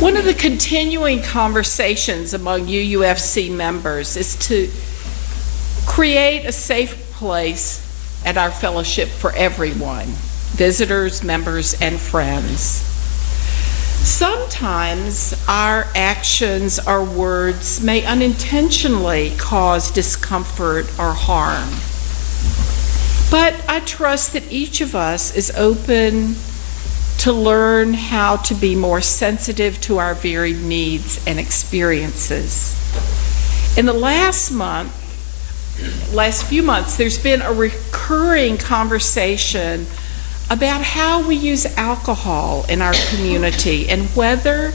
One of the continuing conversations among UUFC members is to create a safe place at our fellowship for everyone, visitors, members, and friends. Sometimes our actions or words may unintentionally cause discomfort or harm. But I trust that each of us is open to learn how to be more sensitive to our varied needs and experiences. In the last few months, there's been a recurring conversation about how we use alcohol in our community and whether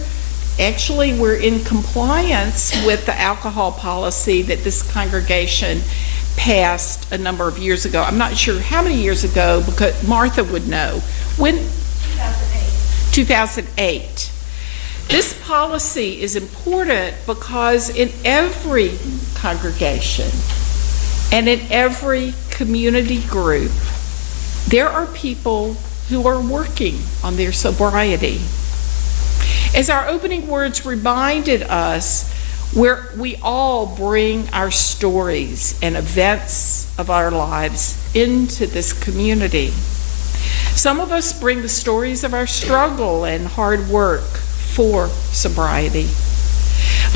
actually we're in compliance with the alcohol policy that this congregation passed a number of years ago. I'm not sure how many years ago, because Martha would know. When? 2008. This policy is important because in every congregation and in every community group, there are people who are working on their sobriety. As our opening words reminded us, where we all bring our stories and events of our lives into this community. Some of us bring the stories of our struggle and hard work for sobriety.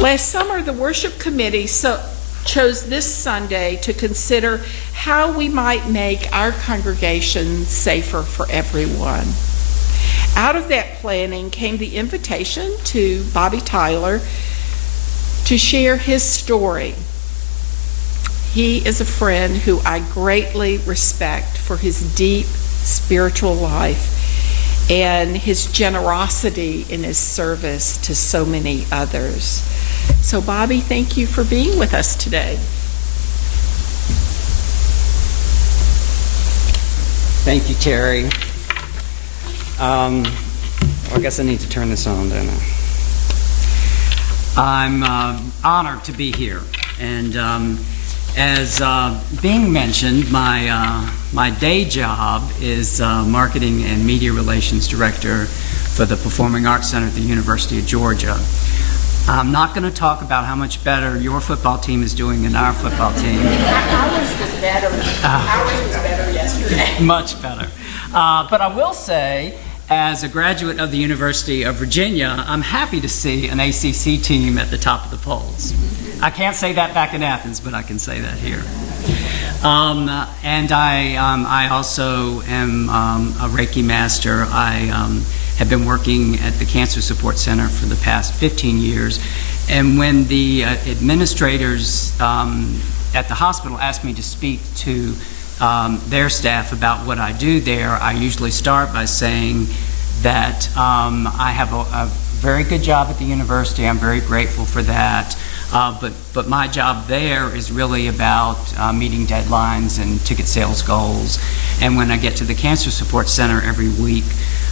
Last summer, the worship committee chose this Sunday to consider how we might make our congregation safer for everyone. Out of that planning came the invitation to Bobby Tyler to share his story. He is a friend who I greatly respect for his deep spiritual life and his generosity in his service to so many others. So Bobby, thank you for being with us today. Thank you, Terry. I guess I need to turn this on, don't I? I'm honored to be here, and as being mentioned, my day job is Marketing and Media Relations Director for the Performing Arts Center at the University of Georgia. I'm not going to talk about how much better your football team is doing than our football team. Ours was better. Ours was better yesterday. Much better. But I will say, as a graduate of the University of Virginia, I'm happy to see an ACC team at the top of the polls. I can't say that back in Athens, but I can say that here. And I also am a Reiki master. I have been working at the Cancer Support Center for the past 15 years. And when the administrators at the hospital asked me to speak to their staff about what I do there, I usually start by saying that I have a very good job at the university. I'm very grateful for that. But my job there is really about meeting deadlines and ticket sales goals. And when I get to the Cancer Support Center every week,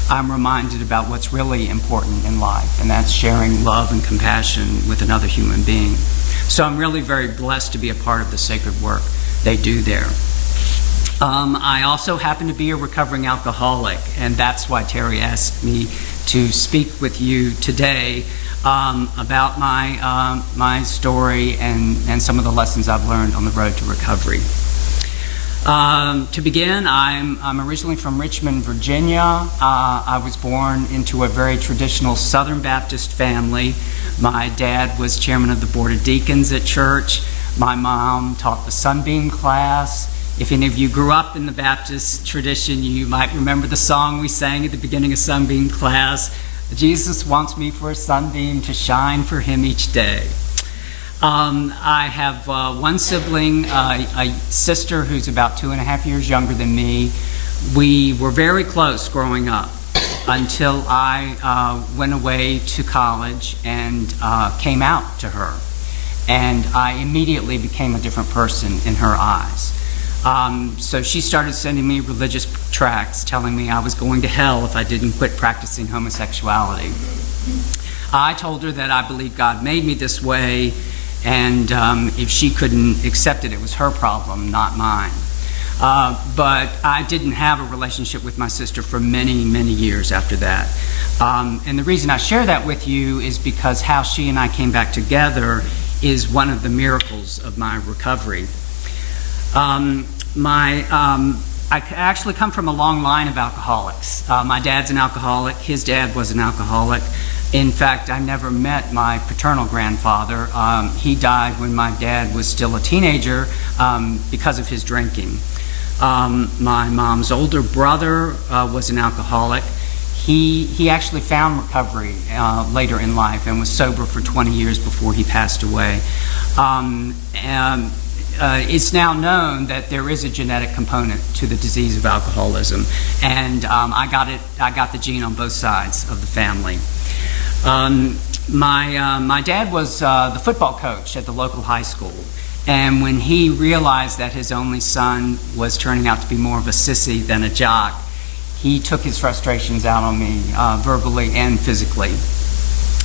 I'm reminded about what's really important in life, and that's sharing love and compassion with another human being. So I'm really very blessed to be a part of the sacred work they do there. I also happen to be a recovering alcoholic, and that's why Terry asked me to speak with you today about my story and some of the lessons I've learned on the road to recovery. To begin, I'm originally from Richmond, Virginia. I was born into a very traditional Southern Baptist family. My dad was chairman of the Board of Deacons at church. My mom taught the Sunbeam class. If any of you grew up in the Baptist tradition, you might remember the song we sang at the beginning of Sunbeam class, "Jesus wants me for a sunbeam to shine for him each day." I have one sibling, a sister who's about 2.5 years younger than me. We were very close growing up until I went away to college and came out to her. And I immediately became a different person in her eyes. So she started sending me religious tracts telling me I was going to hell if I didn't quit practicing homosexuality. I told her that I believed God made me this way, and if she couldn't accept it, it was her problem, not mine. But I didn't have a relationship with my sister for many, many years after that. And the reason I share that with you is because how she and I came back together is one of the miracles of my recovery. I actually come from a long line of alcoholics. My dad's an alcoholic. His dad was an alcoholic. In fact, I never met my paternal grandfather. He died when my dad was still a teenager because of his drinking. My mom's older brother was an alcoholic. He actually found recovery later in life and was sober for 20 years before he passed away. It's now known that there is a genetic component to the disease of alcoholism, and I got the gene on both sides of the family. My dad was the football coach at the local high school, and when he realized that his only son was turning out to be more of a sissy than a jock, he took his frustrations out on me, verbally and physically.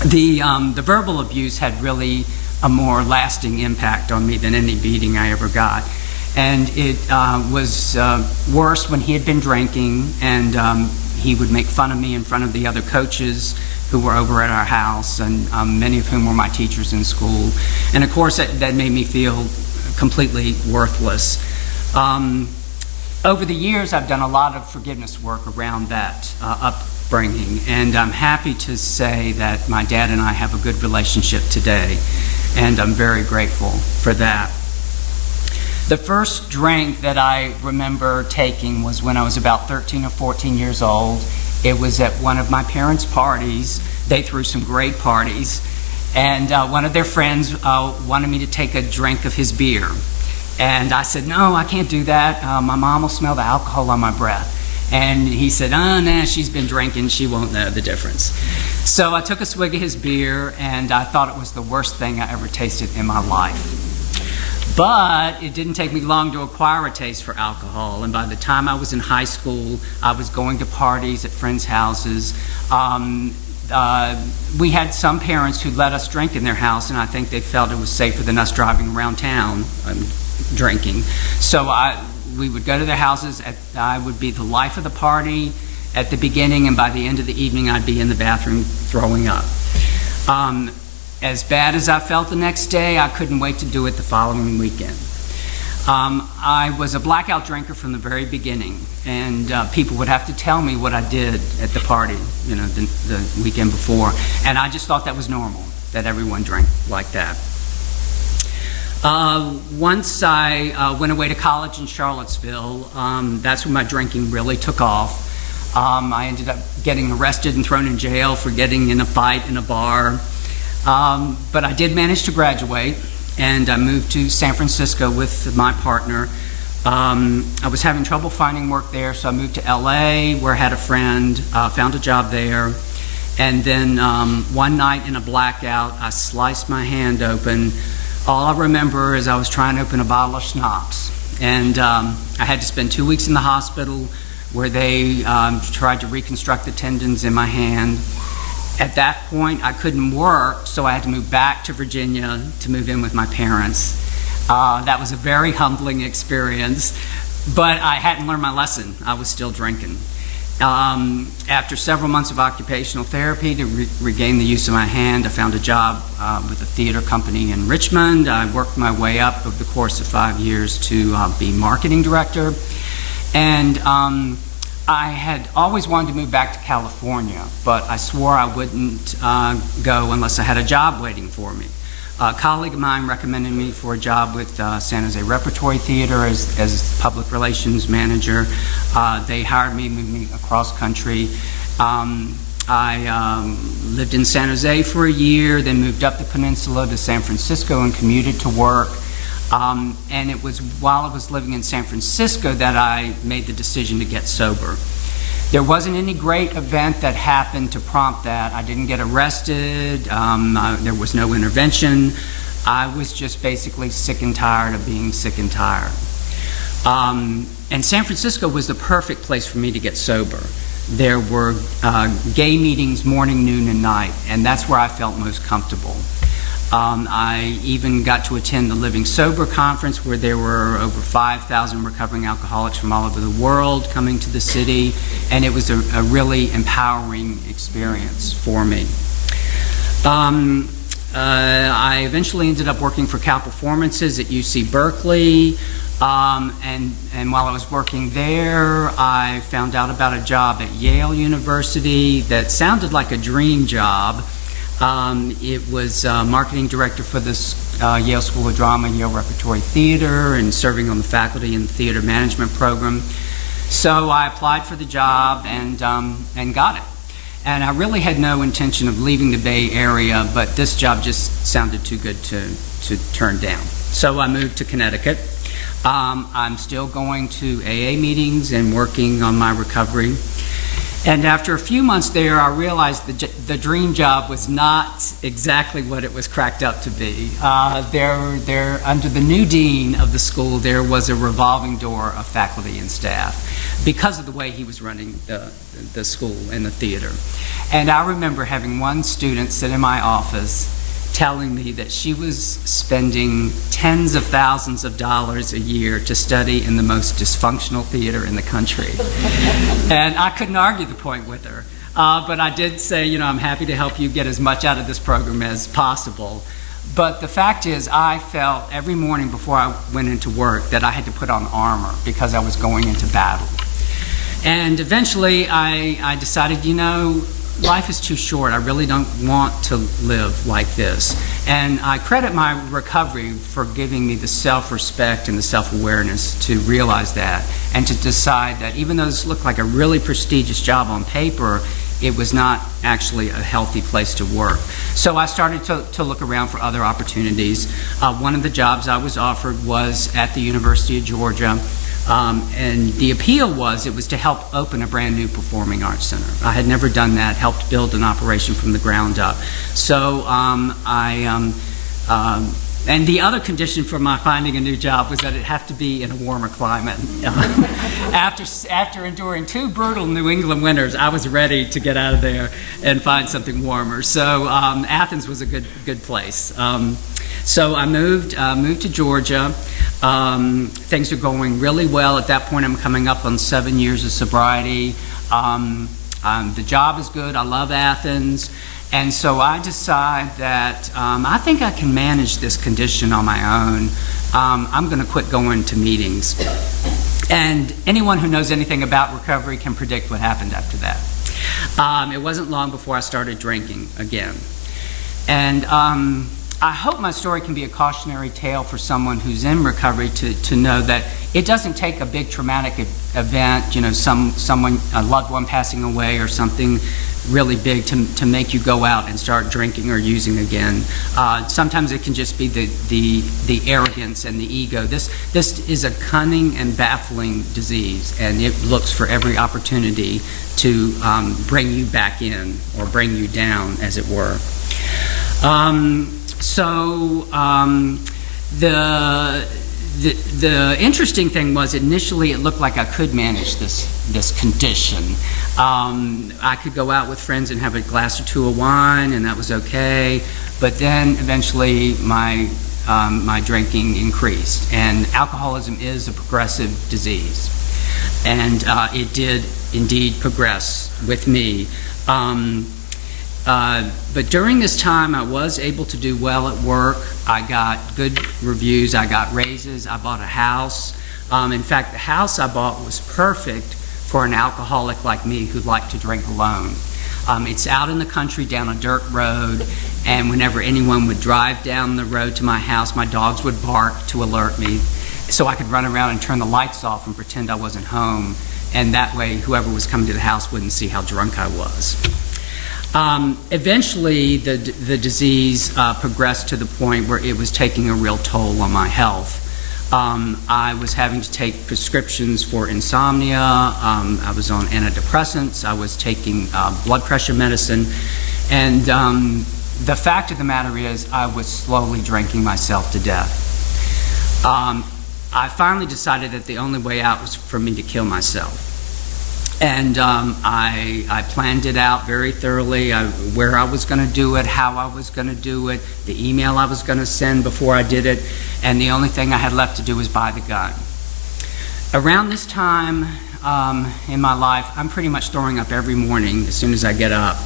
The verbal abuse had really a more lasting impact on me than any beating I ever got. And it was worse when he had been drinking, and he would make fun of me in front of the other coaches who were over at our house, and many of whom were my teachers in school. And of course, that made me feel completely worthless. Over the years, I've done a lot of forgiveness work around that upbringing, and I'm happy to say that my dad and I have a good relationship today, and I'm very grateful for that. The first drink that I remember taking was when I was about 13 or 14 years old. It was at one of my parents' parties. They threw some great parties, and one of their friends wanted me to take a drink of his beer. And I said, no, I can't do that. My mom will smell the alcohol on my breath. And he said, oh, nah, she's been drinking. She won't know the difference. So I took a swig of his beer, and I thought it was the worst thing I ever tasted in my life. But it didn't take me long to acquire a taste for alcohol. And by the time I was in high school, I was going to parties at friends' houses. We had some parents who let us drink in their house, and I think they felt it was safer than us driving around town drinking. So we would go to their houses. I would be the life of the party at the beginning, and by the end of the evening, I'd be in the bathroom throwing up. As bad as I felt the next day, I couldn't wait to do it the following weekend. I was a blackout drinker from the very beginning, and people would have to tell me what I did at the party, the weekend before, and I just thought that was normal, that everyone drank like that. Once I went away to college in Charlottesville, that's when my drinking really took off. I ended up getting arrested and thrown in jail for getting in a fight in a bar. But I did manage to graduate, and I moved to San Francisco with my partner. I was having trouble finding work there, so I moved to LA, where I had a friend, found a job there. And then one night in a blackout, I sliced my hand open. All I remember is I was trying to open a bottle of schnapps, and I had to spend 2 weeks in the hospital where they tried to reconstruct the tendons in my hand. At that point, I couldn't work, so I had to move back to Virginia to move in with my parents. That was a very humbling experience, but I hadn't learned my lesson. I was still drinking. After several months of occupational therapy to regain the use of my hand, I found a job with a theater company in Richmond. I worked my way up over the course of 5 years to be marketing director. And I had always wanted to move back to California, but I swore I wouldn't go unless I had a job waiting for me. A colleague of mine recommended me for a job with San Jose Repertory Theater as public relations manager. They hired me, moved me across country. I lived in San Jose for a year, then moved up the peninsula to San Francisco and commuted to work. And it was while I was living in San Francisco that I made the decision to get sober. There wasn't any great event that happened to prompt that. I didn't get arrested. There was no intervention. I was just basically sick and tired of being sick and tired. And San Francisco was the perfect place for me to get sober. There were gay meetings morning, noon, and night, and that's where I felt most comfortable. I even got to attend the Living Sober Conference, where there were over 5,000 recovering alcoholics from all over the world coming to the city, and it was a really empowering experience for me. I eventually ended up working for Cal Performances at UC Berkeley, and while I was working there, I found out about a job at Yale University that sounded like a dream job. It was marketing director for this Yale School of Drama, Yale Repertory Theater, and serving on the faculty in the theater management program. So I applied for the job and got it. And I really had no intention of leaving the Bay Area, but this job just sounded too good to turn down. So I moved to Connecticut. I'm still going to AA meetings and working on my recovery. And after a few months there, I realized the dream job was not exactly what it was cracked up to be. There, under the new dean of the school, there was a revolving door of faculty and staff because of the way he was running the school and the theater. And I remember having one student sit in my office telling me that she was spending tens of thousands of dollars a year to study in the most dysfunctional theater in the country. And I couldn't argue the point with her. But I did say, you know, I'm happy to help you get as much out of this program as possible. But the fact is, I felt every morning before I went into work that I had to put on armor because I was going into battle. And eventually I decided, you know, life is too short. I really don't want to live like this. And I credit my recovery for giving me the self-respect and the self-awareness to realize that and to decide that even though this looked like a really prestigious job on paper, it was not actually a healthy place to work. So I started to look around for other opportunities. One of the jobs I was offered was at the University of Georgia. And the appeal was it was to help open a brand new performing arts center. I had never done that, helped build an operation from the ground up. So and the other condition for my finding a new job was that it had to be in a warmer climate. After enduring 2 brutal New England winters, I was ready to get out of there and find something warmer. So Athens was a good place. So I moved to Georgia. Things are going really well. At that point, I'm coming up on 7 years of sobriety. The job is good. I love Athens. And so I decide that I think I can manage this condition on my own. I'm going to quit going to meetings. And anyone who knows anything about recovery can predict what happened after that. It wasn't long before I started drinking again. And I hope my story can be a cautionary tale for someone who's in recovery to know that it doesn't take a big traumatic event, you know, someone, a loved one passing away or something really big to make you go out and start drinking or using again. Sometimes it can just be the arrogance and the ego. This is a cunning and baffling disease, and it looks for every opportunity to bring you back in or bring you down, as it were. The interesting thing was initially it looked like I could manage this condition. I could go out with friends and have a glass or 2 of wine, and that was okay. But then eventually my drinking increased, and alcoholism is a progressive disease, and it did indeed progress with me. But during this time, I was able to do well at work. I got good reviews. I got raises. I bought a house. In fact, the house I bought was perfect for an alcoholic like me who liked to drink alone. It's out in the country down a dirt road, and whenever anyone would drive down the road to my house, my dogs would bark to alert me so I could run around and turn the lights off and pretend I wasn't home, and that way whoever was coming to the house wouldn't see how drunk I was. Eventually, the disease progressed to the point where it was taking a real toll on my health. I was having to take prescriptions for insomnia. I was on antidepressants. I was taking blood pressure medicine. And the fact of the matter is, I was slowly drinking myself to death. I finally decided that the only way out was for me to kill myself. And I planned it out very thoroughly, where I was going to do it, how I was going to do it, the email I was going to send before I did it, and the only thing I had left to do was buy the gun. Around this time in my life, I'm pretty much throwing up every morning as soon as I get up.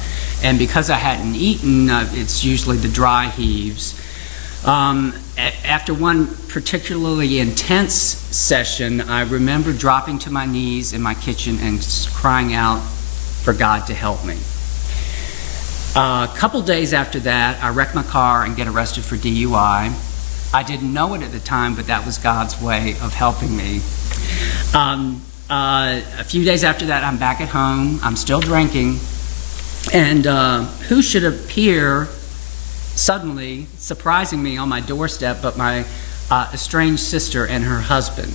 And because I hadn't eaten, it's usually the dry heaves. After one particularly intense session, I remember dropping to my knees in my kitchen and crying out for God to help me. A couple days after that, I wrecked my car and get arrested for DUI. I didn't know it at the time, but that was God's way of helping me. A few days after that, I'm back at home. I'm still drinking. And who should appear suddenly, surprising me on my doorstep, but my estranged sister and her husband.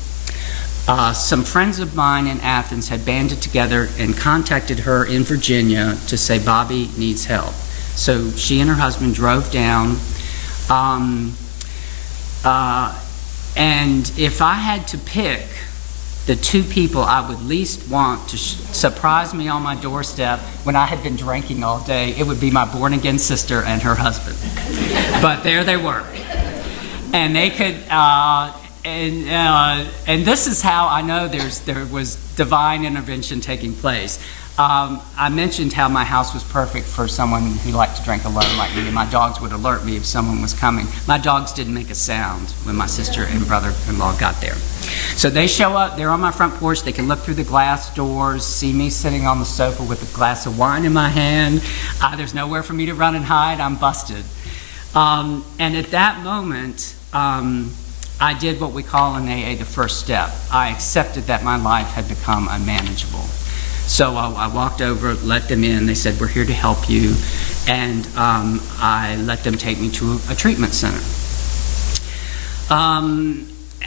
Some friends of mine in Athens had banded together and contacted her in Virginia to say Bobby needs help. So she and her husband drove down. And if I had to pick the two people I would least want to surprise me on my doorstep when I had been drinking all day, it would be my born-again sister and her husband. But there they were. And they could, and this is how I know there was divine intervention taking place. I mentioned how my house was perfect for someone who liked to drink alone like me, and my dogs would alert me if someone was coming. My dogs didn't make a sound when my sister and brother-in-law got there. So they show up, they're on my front porch, they can look through the glass doors, see me sitting on the sofa with a glass of wine in my hand. There's nowhere for me to run and hide, I'm busted. And at that moment, I did what we call in AA the first step. I accepted that my life had become unmanageable. So I walked over, let them in, they said, we're here to help you, and I let them take me to a treatment center.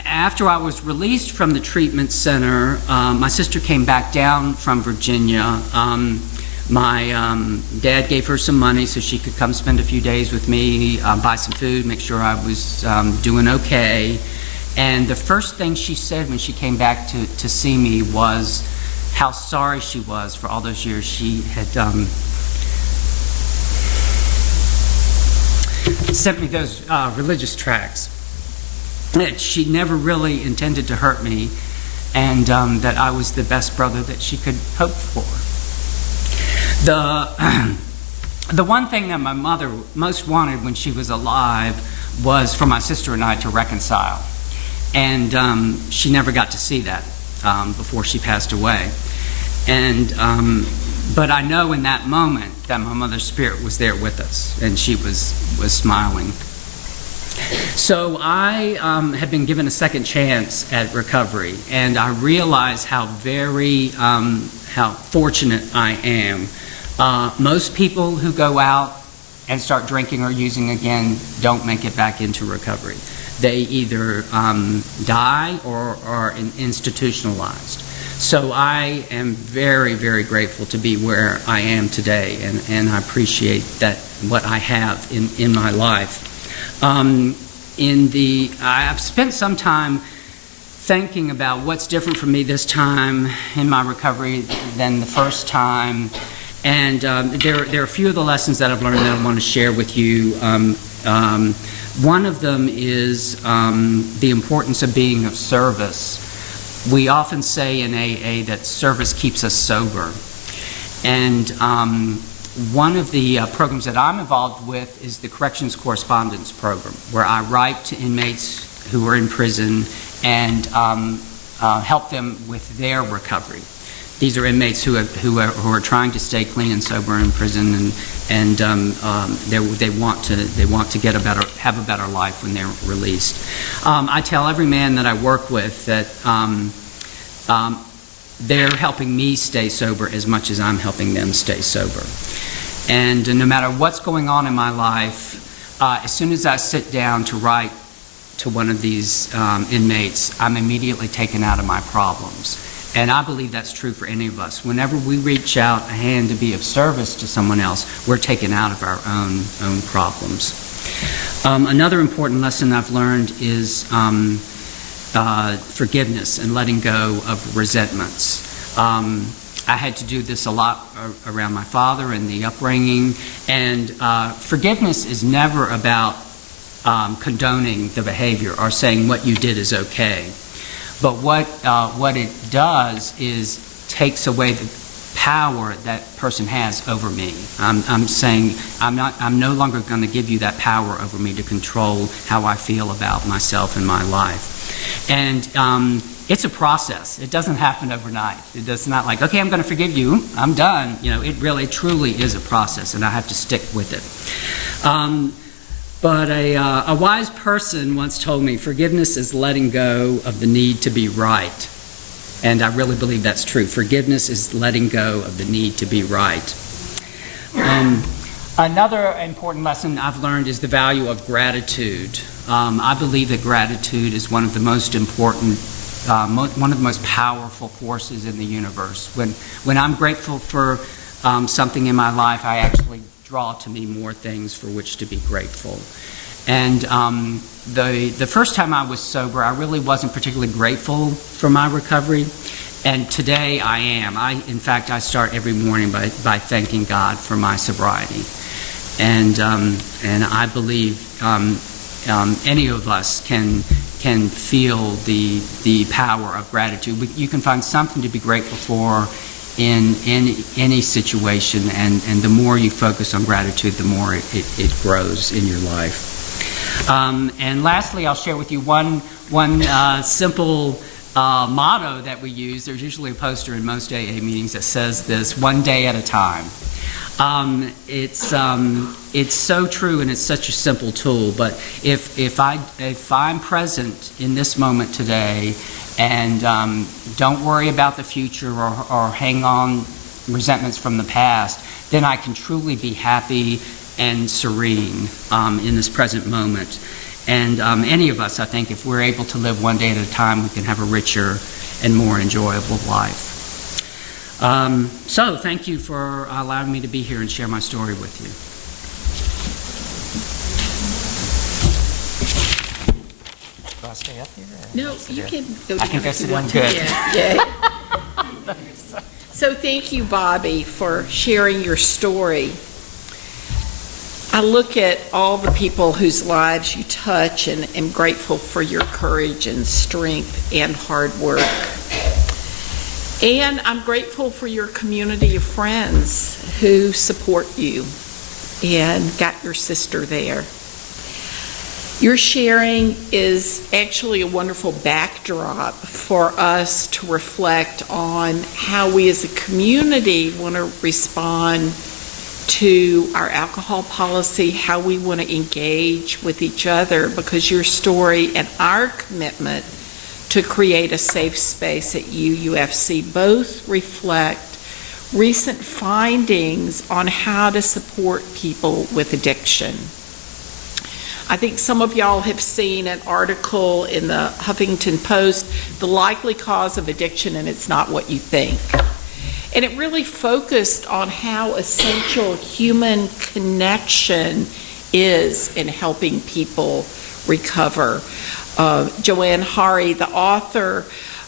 After I was released from the treatment center, my sister came back down from Virginia. My dad gave her some money so she could come spend a few days with me, buy some food, make sure I was doing okay. And the first thing she said when she came back to see me was how sorry she was for all those years she had sent me those religious tracts. That she never really intended to hurt me, and that I was the best brother that she could hope for. The one thing that my mother most wanted when she was alive was for my sister and I to reconcile. And she never got to see that before she passed away. And but I know in that moment that my mother's spirit was there with us, and she was smiling. So I have been given a second chance at recovery, and I realize how how fortunate I am. Most people who go out and start drinking or using again don't make it back into recovery. They either die or are institutionalized. So I am very, very grateful to be where I am today, and I appreciate that what I have in my life. I've spent some time thinking about what's different for me this time in my recovery than the first time, and there are a few of the lessons that I've learned that I want to share with you. One of them is the importance of being of service. We often say in AA that service keeps us sober. And one of the programs that I'm involved with is the Corrections Correspondence Program, where I write to inmates who are in prison and help them with their recovery. These are inmates who are trying to stay clean and sober in prison, and they want to have a better life when they're released. I tell every man that I work with that they're helping me stay sober as much as I'm helping them stay sober. And no matter what's going on in my life, as soon as I sit down to write to one of these inmates, I'm immediately taken out of my problems. And I believe that's true for any of us. Whenever we reach out a hand to be of service to someone else, we're taken out of our own problems. Another important lesson I've learned is forgiveness and letting go of resentments. I had to do this a lot around my father and the upbringing. And forgiveness is never about condoning the behavior or saying what you did is okay. But what it does is takes away the power that person has over me. I'm saying I'm no longer going to give you that power over me to control how I feel about myself and my life. And it's a process. It doesn't happen overnight. It's not like, okay, I'm going to forgive you, I'm done. It really truly is a process, and I have to stick with it. But a wise person once told me, forgiveness is letting go of the need to be right. And I really believe that's true. Forgiveness is letting go of the need to be right. Another important lesson I've learned is the value of gratitude. I believe that gratitude is one of the most important, one of the most powerful forces in the universe. When I'm grateful for something in my life, I actually draw to me more things for which to be grateful. And the first time I was sober, I really wasn't particularly grateful for my recovery. And today I am. In fact, I start every morning by thanking God for my sobriety. And I believe any of us can feel the power of gratitude. You can find something to be grateful for in any situation, and the more you focus on gratitude, the more it grows in your life. And lastly, I'll share with you one simple motto that we use. There's usually a poster in most AA meetings that says this: one day at a time. It's so true, and it's such a simple tool. But if I'm present in this moment today, and don't worry about the future or hang on resentments from the past, then I can truly be happy and serene in this present moment. And any of us, I think, if we're able to live one day at a time, we can have a richer and more enjoyable life. So thank you for allowing me to be here and share my story with you. Do I stay up here? No, you can go I can go if sit you want down. to. Good. Yeah. So thank you, Bobby, for sharing your story. I look at all the people whose lives you touch and am grateful for your courage and strength and hard work. And I'm grateful for your community of friends who support you and got your sister there. Your sharing is actually a wonderful backdrop for us to reflect on how we as a community want to respond to our alcohol policy, how we want to engage with each other, because your story and our commitment to create a safe space at UUFC both reflect recent findings on how to support people with addiction. I think some of y'all have seen an article in the Huffington Post, The Likely Cause of Addiction and It's Not What You Think. And it really focused on how essential human connection is in helping people recover. Joanne Hari, the author,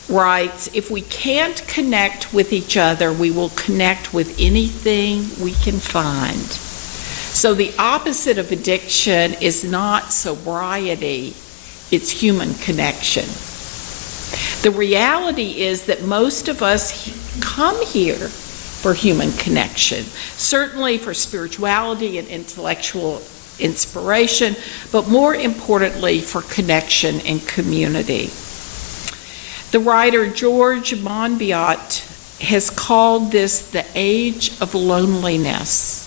writes, if we can't connect with each other, we will connect with anything we can find. So the opposite of addiction is not sobriety, it's human connection. The reality is that most of us come here for human connection, certainly for spirituality and intellectual inspiration, but more importantly for connection and community. The writer George Monbiot has called this the age of loneliness.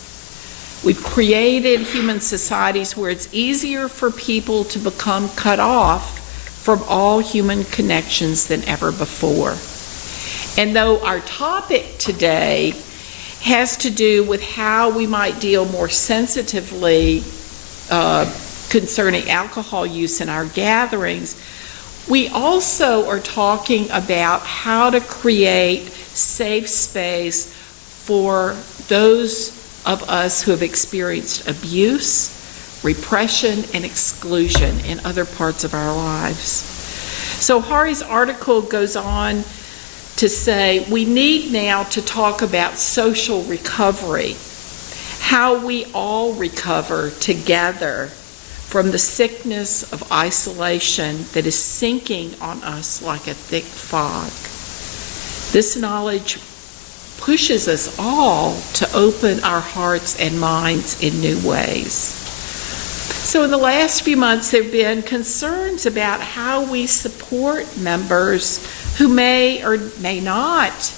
We've created human societies where it's easier for people to become cut off from all human connections than ever before. And though our topic today has to do with how we might deal more sensitively concerning alcohol use in our gatherings, we also are talking about how to create safe space for those of us who have experienced abuse, repression, and exclusion in other parts of our lives. So Hari's article goes on to say we need now to talk about social recovery, how we all recover together from the sickness of isolation that is sinking on us like a thick fog. This knowledge pushes us all to open our hearts and minds in new ways. So in the last few months, there have been concerns about how we support members who may or may not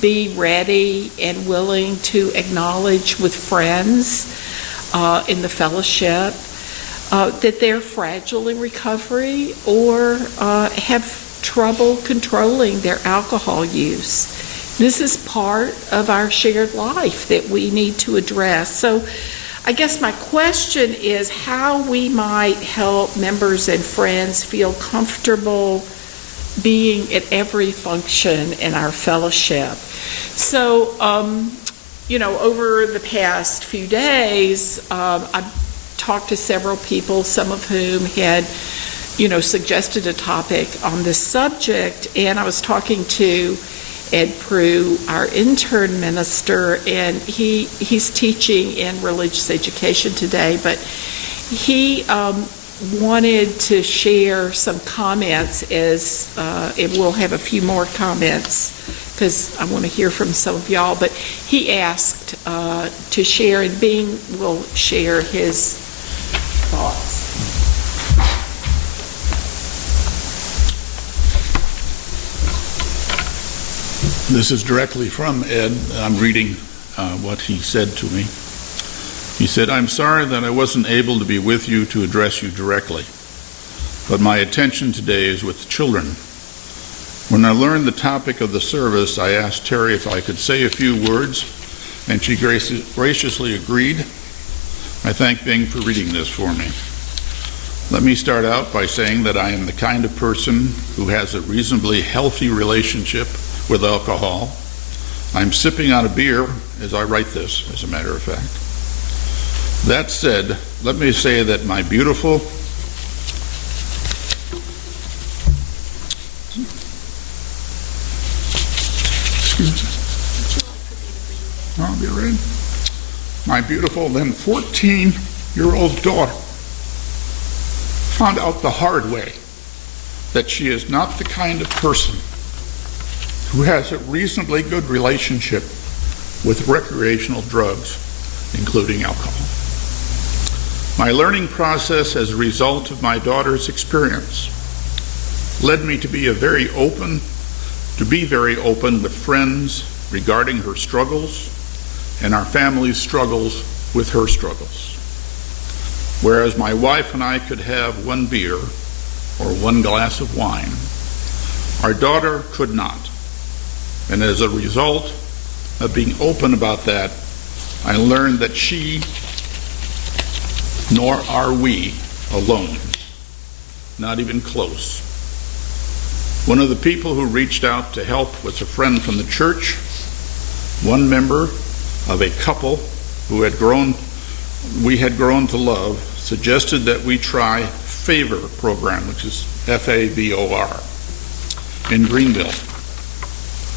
be ready and willing to acknowledge with friends in the fellowship that they're fragile in recovery or have trouble controlling their alcohol use. This is part of our shared life that we need to address. So I guess my question is how we might help members and friends feel comfortable being at every function in our fellowship. So, over the past few days, I've talked to several people, some of whom had, suggested a topic on this subject, and I was talking to Ed Prue, our intern minister, and he's teaching in religious education today, but he wanted to share some comments and we'll have a few more comments because I want to hear from some of y'all, but he asked to share, and Bing will share his thoughts. This is directly from Ed. I'm reading what he said to me. He said, "I'm sorry that I wasn't able to be with you to address you directly, but my attention today is with the children. When I learned the topic of the service, I asked Terry if I could say a few words, and she graciously agreed. I thank Bing for reading this for me. Let me start out by saying that I am the kind of person who has a reasonably healthy relationship with alcohol. I'm sipping on a beer as I write this, as a matter of fact. That said, let me say that my beautiful I'll be ready. My beautiful then 14-year-old daughter found out the hard way that she is not the kind of person who has a reasonably good relationship with recreational drugs, including alcohol. My learning process as a result of my daughter's experience led me to be very open with friends regarding her struggles and our family's struggles with her struggles. Whereas my wife and I could have one beer or one glass of wine, our daughter could not. And as a result of being open about that, I learned that she, nor are we, alone, not even close. One of the people who reached out to help was a friend from the church, one member of a couple who we had grown to love, suggested that we try FAVOR program, which is F-A-V-O-R, in Greenville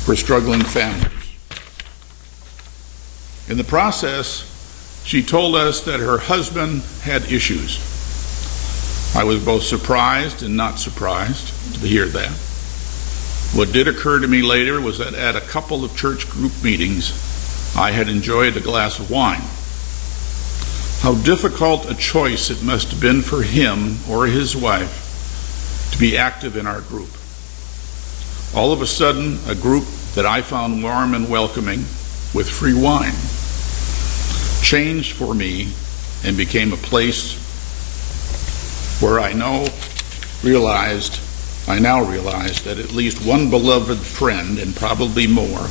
for struggling families. In the process, she told us that her husband had issues. I was both surprised and not surprised to hear that. What did occur to me later was that at a couple of church group meetings, I had enjoyed a glass of wine. How difficult a choice it must have been for him or his wife to be active in our group. All of a sudden, a group that I found warm and welcoming with free wine changed for me and became a place where I now realize that at least one beloved friend, and probably more,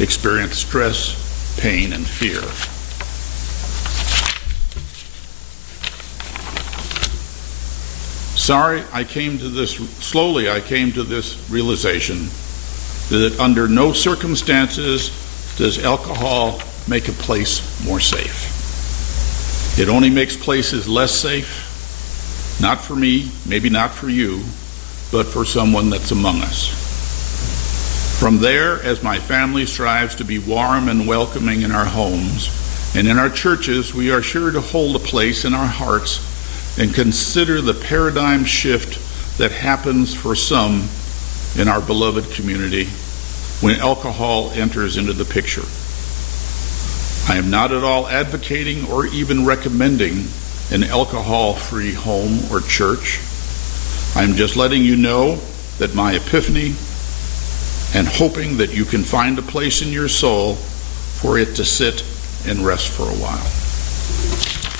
experienced stress, pain, and fear. Slowly I came to this realization that under no circumstances does alcohol make a place more safe. It only makes places less safe, not for me, maybe not for you, but for someone that's among us. From there, as my family strives to be warm and welcoming in our homes and in our churches, we are sure to hold a place in our hearts and consider the paradigm shift that happens for some in our beloved community when alcohol enters into the picture. I am not at all advocating or even recommending an alcohol-free home or church. I am just letting you know that my epiphany and hoping that you can find a place in your soul for it to sit and rest for a while.